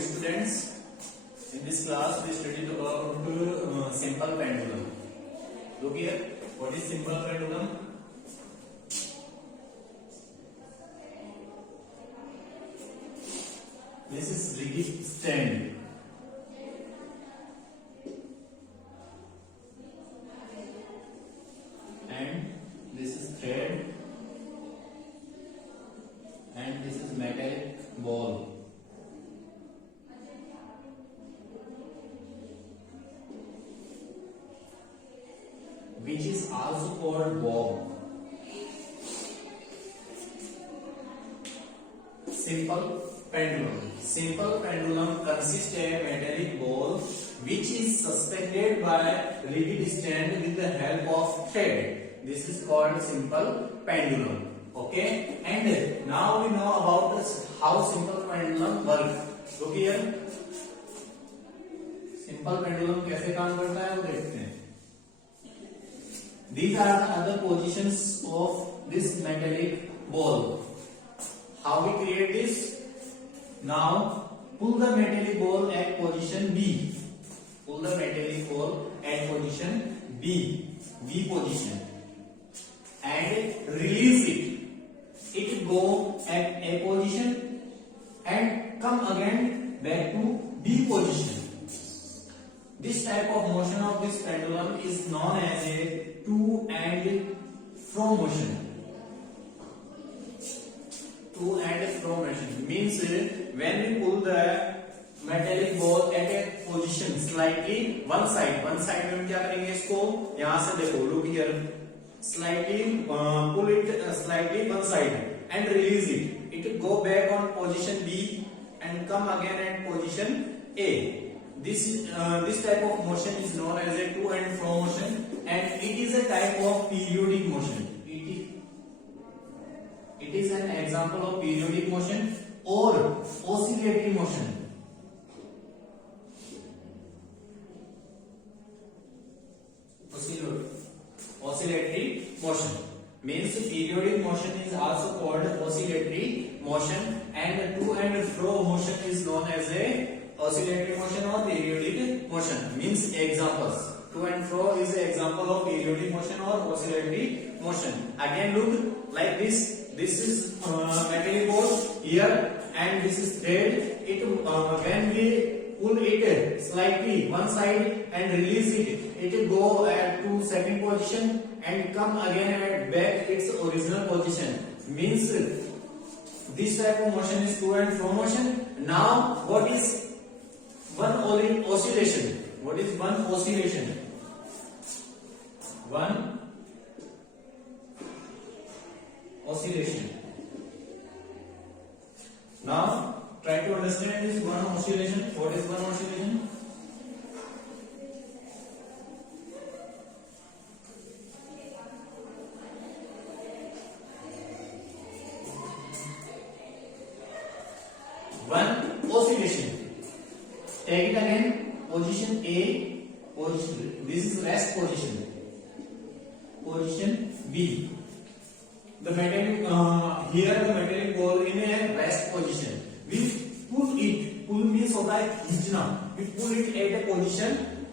dear students, in this class we studied about simple pendulum. Look here, what is simple pendulum? This is rigid stand. And this is thread. And this is metallic ball. Which is also called bob. Simple pendulum. Simple pendulum consists of a metallic ball which is suspended by rigid stand with the help of thread. This is called simple pendulum. Okay, and now we know about how simple pendulum works. Look here, simple pendulum कैसे काम करता है वो देखते हैं. These are the other positions of this metallic ball. How we create this? Now pull the metallic ball at position B. Pull the metallic ball at position B. B position, and release it. It go at A position and come again back to B position. This type of motion of this pendulum is known as a to and fro motion. To and fro motion means when we pull the metallic ball at a position slightly one side में हम क्या करेंगे इसको यहां से देखो, look here, slightly pull it slightly one side and release it. It go back on position B and come again at position A. This type of motion is known as a to and fro motion, and it is a type of periodic motion. It is an example of periodic motion or oscillatory motion. Oscillatory motion means periodic motion is also called oscillatory motion, and to and fro motion is known as a oscillatory motion or periodic motion. Means examples. To and fro is an example of periodic motion or oscillatory motion. Again look like this. This is metallic ball here, and this is thread. It when we pull it slightly one side and release it, it will go to second position and come again at back its original position. Means this type of motion is to and fro motion. Now what is one oscillation? What is one oscillation? One oscillation. Now try to understand this one oscillation. What is one oscillation? One oscillation. Take it again. Position A. Position. This is rest position. Position B. The metallic here the metallic ball in a rest position. We pull it. Pull means होता है खींचना. We pull it at a position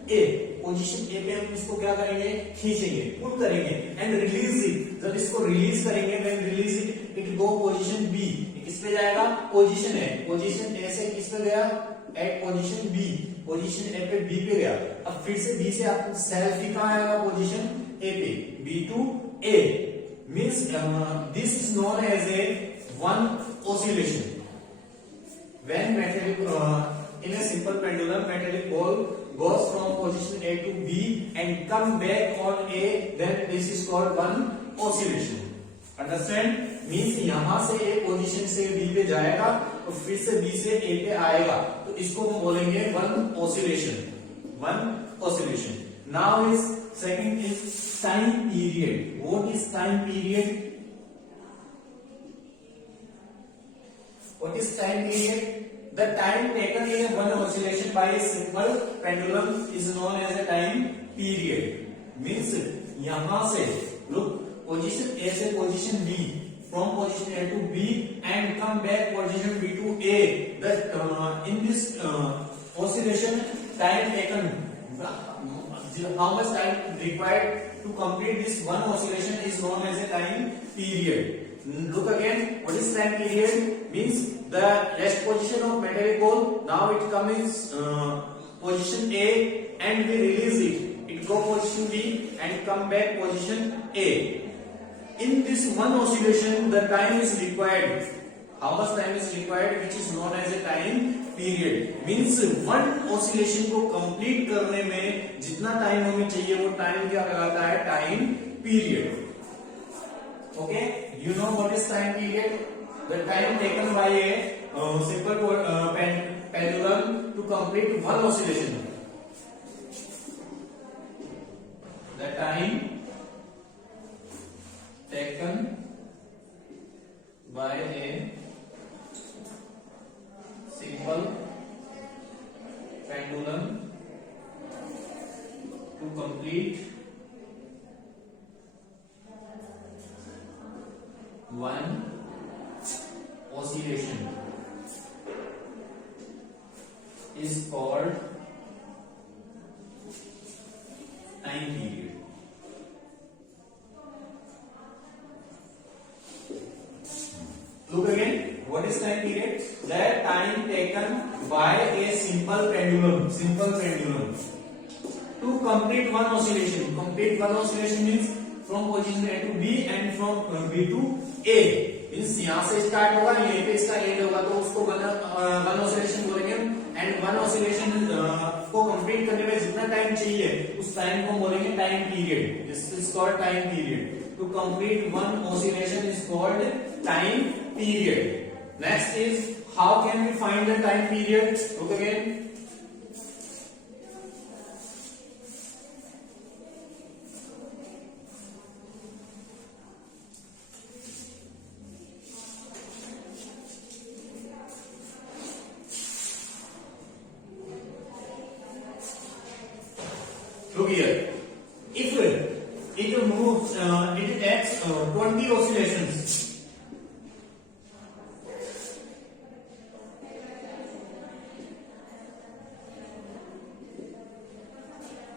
A. Position A पे हम इसको क्या करेंगे? खींचेंगे, पुल करेंगे, and release it. जब इसको रिलीज करेंगे, when release it, it go position B. किस पे जाएगा? Position A. Position A से किस पे गया? At position B. Position A पे B पे गया. अब फिर से B से आपको सेल्फ ही कहाँ आएगा? Position A पे. B to A. Means this is known as a one oscillation. When metallic in a simple pendulum, metallic ball goes from position A to B and come back on A, then this is called one oscillation. Understand? Means यहाँ से A position से B पे जाएगा और फिर से B से A पे आएगा, तो इसको हम बोलेंगे one oscillation. One oscillation. Now is second is time period. What is time period? What is time period? The time taken in one oscillation by a simple pendulum is known as a time period. Means यहाँ से look position A से position B, from position A to B and come come back position B to A. That in this oscillation, time taken, how much time required to complete this one oscillation is known as a time period. Look again, what is time period? Means the rest position of metallic ball, now it comes position A and we release it. It go position B and come back position A. In this one oscillation, the time is required. How much time is required, which is known as a time period. Means one oscillation को complete करने में जितना time हमें चाहिए वो time क्या कहलाता है? Time period. Okay, you know what is time period? The time taken by a simple pendulum to complete one oscillation. The time taken by a simple pendulum to complete one oscillation is called time period. Look again, what is time period? The time taken by a simple pendulum to complete one oscillation. Complete one oscillation means from position A to B and from B to A. Means यहाँ से start होगा, यहीं पे इसका and होगा, तो उसको one oscillation बोलेंगे. एंड वन ऑसिलेशन को कंप्लीट करने में जितना टाइम चाहिए उस टाइम को बोलेंगे time period. This is called time period. To complete one oscillation is called time period. Next is how can we find the time period? Look again. Look here. If it moves, it takes 20 oscillations.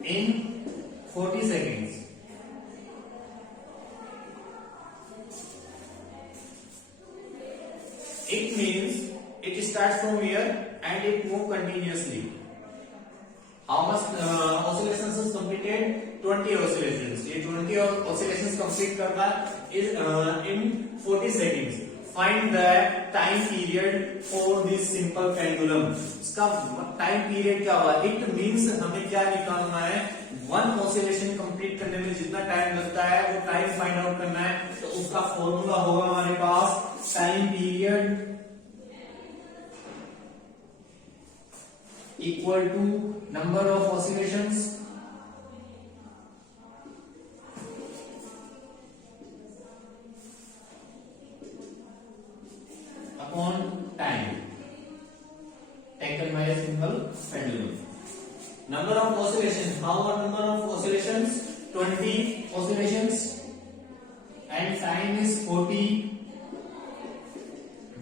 In 40 seconds. It means it starts from here and it moves continuously. How much oscillations is completed? 20 oscillations. ये 20 oscillations complete करना is in 40 seconds. Find the time period for this simple pendulum. इसका time period क्या हुआ? It means हमें क्या निकालना है? One oscillation complete करने में जितना टाइम लगता है वो टाइम फाइंड आउट करना है. तो उसका फॉर्मूला होगा हमारे पास time period equal to number of oscillations upon time taken by a simple pendulum. Number of oscillations. How much number of oscillations? 20 oscillations and time is 40.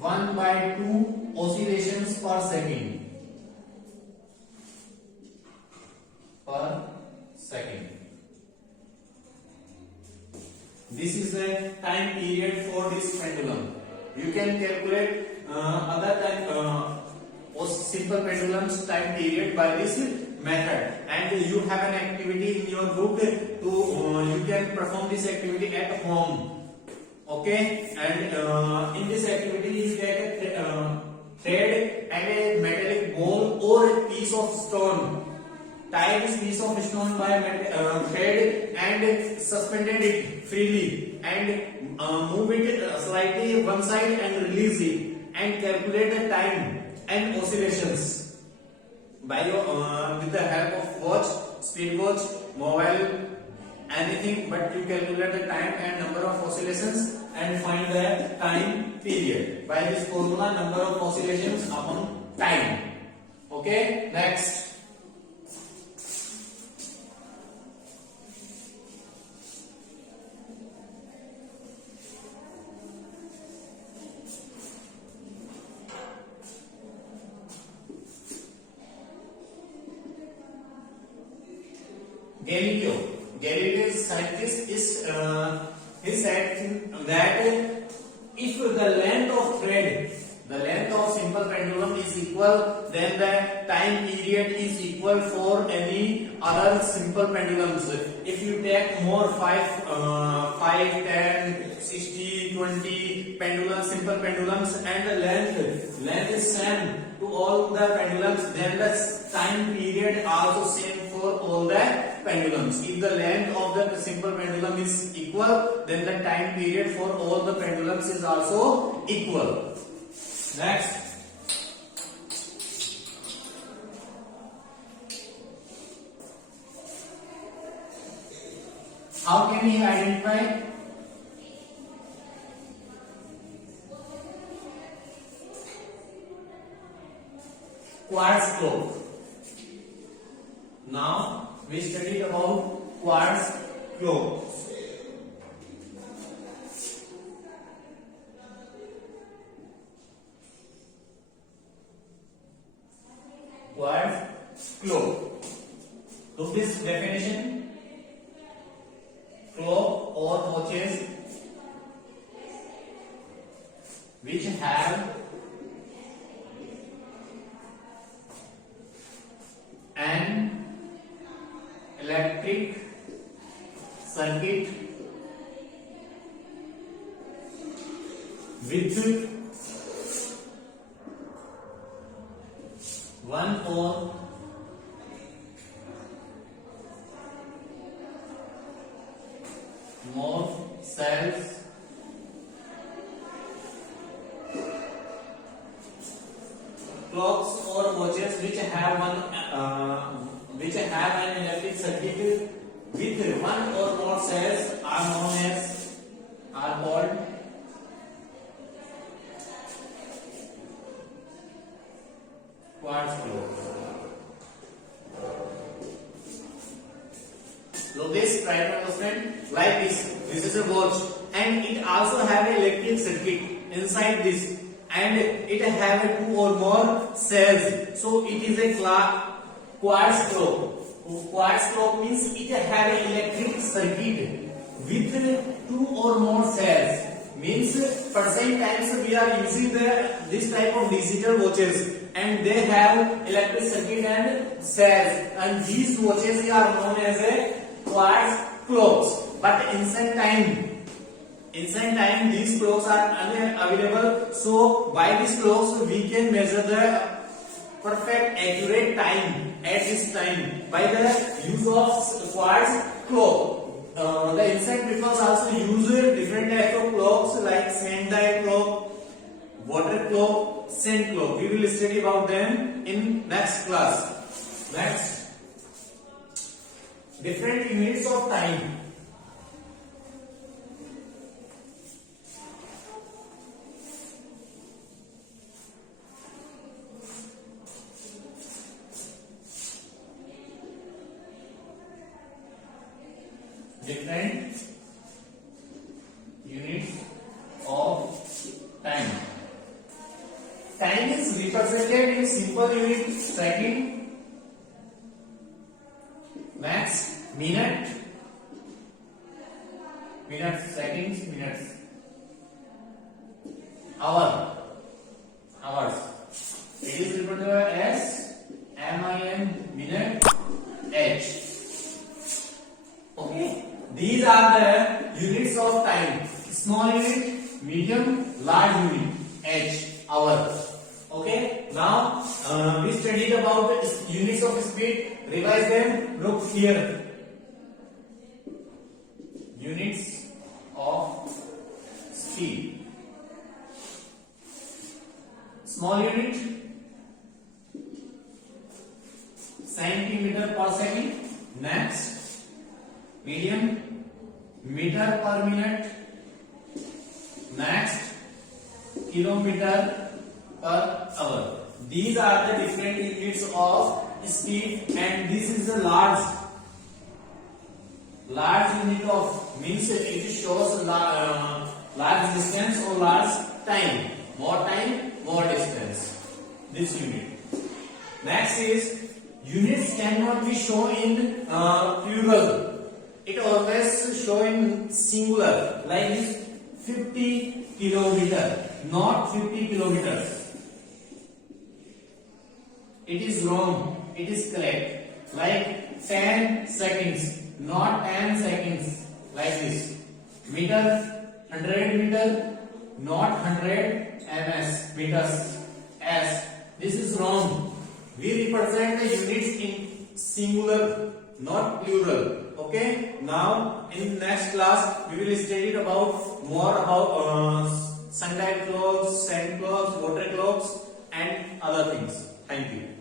1/2 oscillations per second. This is the time period for this pendulum. You can calculate other time simple pendulums time period by this method. And you have an activity in your book to you can perform this activity at home. Okay? And in this activity you take a thread and a metallic ball or a piece of stone. Tie this piece of stone by thread and suspended it freely and move it slightly one side and release it and calculate the time and oscillations by your with the help of watch, speed watch, mobile, anything, but you calculate the time and number of oscillations and find the time period by this formula, number of oscillations upon time. Okay, next. Galileo. Galileo's scientist is he said that if the length of thread, the length of simple pendulum is equal, then the time period is equal for any other simple pendulums. If you take more 5, 10, 60, 20 pendulums, simple pendulums, and the length is same to all the pendulums, then the time period also same for all the pendulums. If the length of the simple pendulum is equal, then the time period for all the pendulums is also equal. Next, how can we identify quartz clock? Now we studied about quartz clock. Quartz clock. So this definition: clock or watches which have an electric circuit with one or more cells clocks or watches which have an electric circuit with one or more cells are called quartz clocks. So this, try to understand like this. This is a watch, and it also have an electric circuit inside this, and it have 2 or more cells. So it is a quartz clock. Quartz clock means it have an electric circuit with 2 or more cells. Means present times we are using this type of digital watches, and they have electric circuit and cells, and these watches are known as a quartz clocks. But instant time these clocks are unavailable. So by these clocks we can measure the perfect accurate time at this time by the use of quartz clock. The insect prefers also use different types of clocks like sand clock, water clock, scent clock. We will study about them in next class. Next, different units of time. Different units of time. Time is represented in simple unit second, max, minute, seconds, minutes, hour, hours. It is represented as MIN, minute, H. Okay. These are the units of time: small unit, medium, large unit, H, hour. Okay. Now we studied about the units of speed. Revise them. Look here. Units of speed. Small unit, centimeter per second. Next. Medium, meter per minute. Next, kilometer per hour. These are the different units of speed, and this is a large unit of, means it shows large distance or large time. More time, more distance. This unit. Next is units cannot be shown in plural. It always show in singular, like this 50 kilometer, not 50 kilometers. It is wrong. It is correct. Like 10 seconds, not 10 seconds. Like this. Meter, 100 meter, not 100 ms, meters. S. This is wrong. We represent the units in singular, not plural. Okay. Now in next class we will study about more about sunlight clocks, sand clocks, water clocks, and other things. Thank you.